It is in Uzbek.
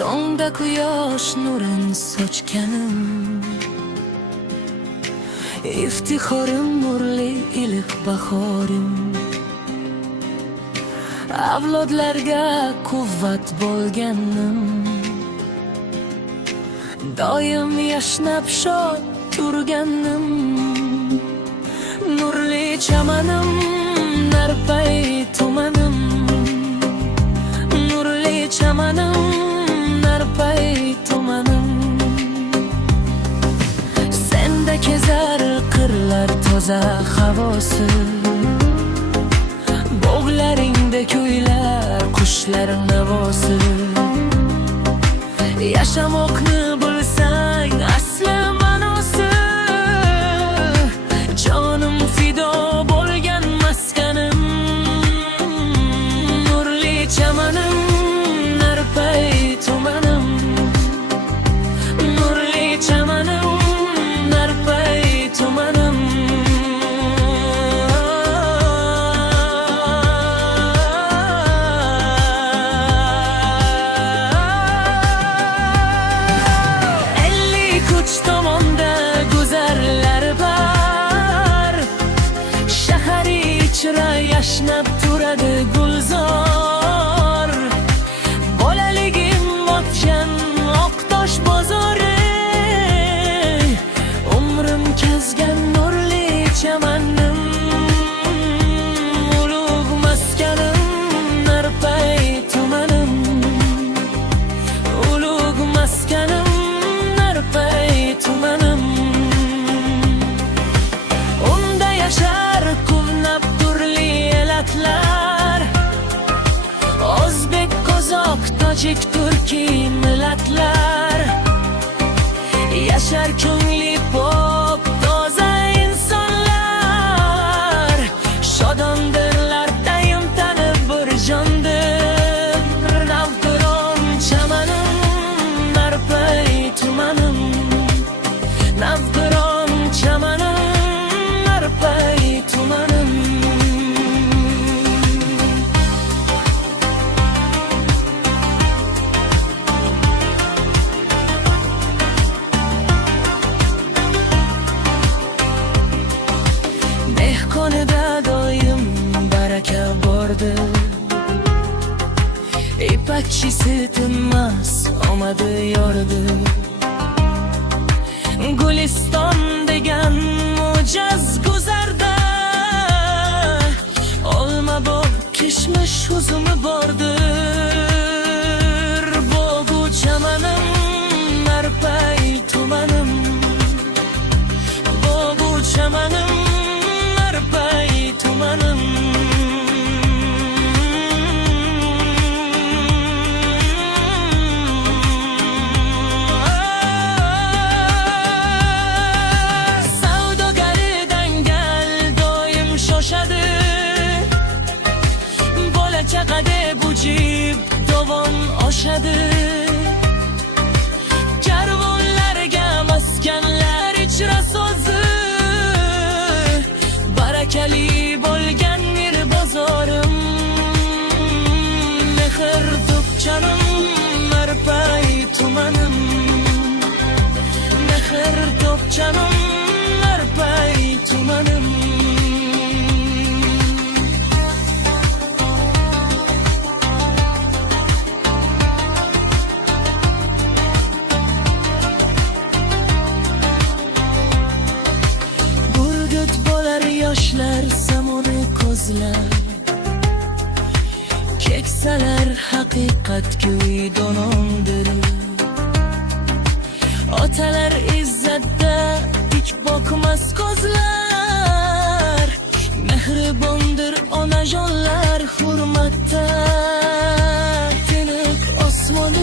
tongda quyosh nurin sochganim, iftixorim nurli iliq bahorim, avlodlarga quvvat bo'lganim, doim yashnab shod turganim, nurli chamanim, narpay tumanim, nurli chamanim, narpay tumanim. Senda kezar qirlar toza havosi, bog'laringda kuylar qushlar navosi. Yashamoqni bilsang asli ma'nosi, jonim fido bo'lgan maskanim, nurli chamanim, narpay tumanim, nurli chamanim, narpay tumanim. Tomonda guzarlar bar, shahar ichra yashnab turadi gulzor. Bolaligim o'tgan oqtosh bozori, umrim kezgan nurli chamanim, ulug' maskanim, narpay tumanim, ulug' maskanim, narpay tumanim. Unda yashar quvnab turli elatlar, o'zbek, qozoq, tojik, turki millatlar. Yashar ko'ngli pok toza insonlar, shodondirlar daim tanib bir jondir. Navqiron chamanim, narpay tumanim, navqiron chamanim, narpay tumanim. Dehqonida doim baraka bordi, ipakchisi tinmas omadi yordi. Guliston degan mo'jaz guzarda, olma bog' kishmish uzumi bordir. Bogu chamanim, narpay tumanim, bogu chamanim, narpay tumanim. Chaqade bujib dovon oshadi, karvonlarga maskanlar ichra so'zi. Barakali bo'lgan mir bozorim, mehr to'pchanim, narpay tumanim, mehr to'pchanim, narpay tumanim. Yoshlar zamoni ko'zlar, keksalar haqiqatgo'y donondir. Otalar izzatda tik boqmas ko'zlar, mehribondir onajonlar hurmatda. Tiniq osmoni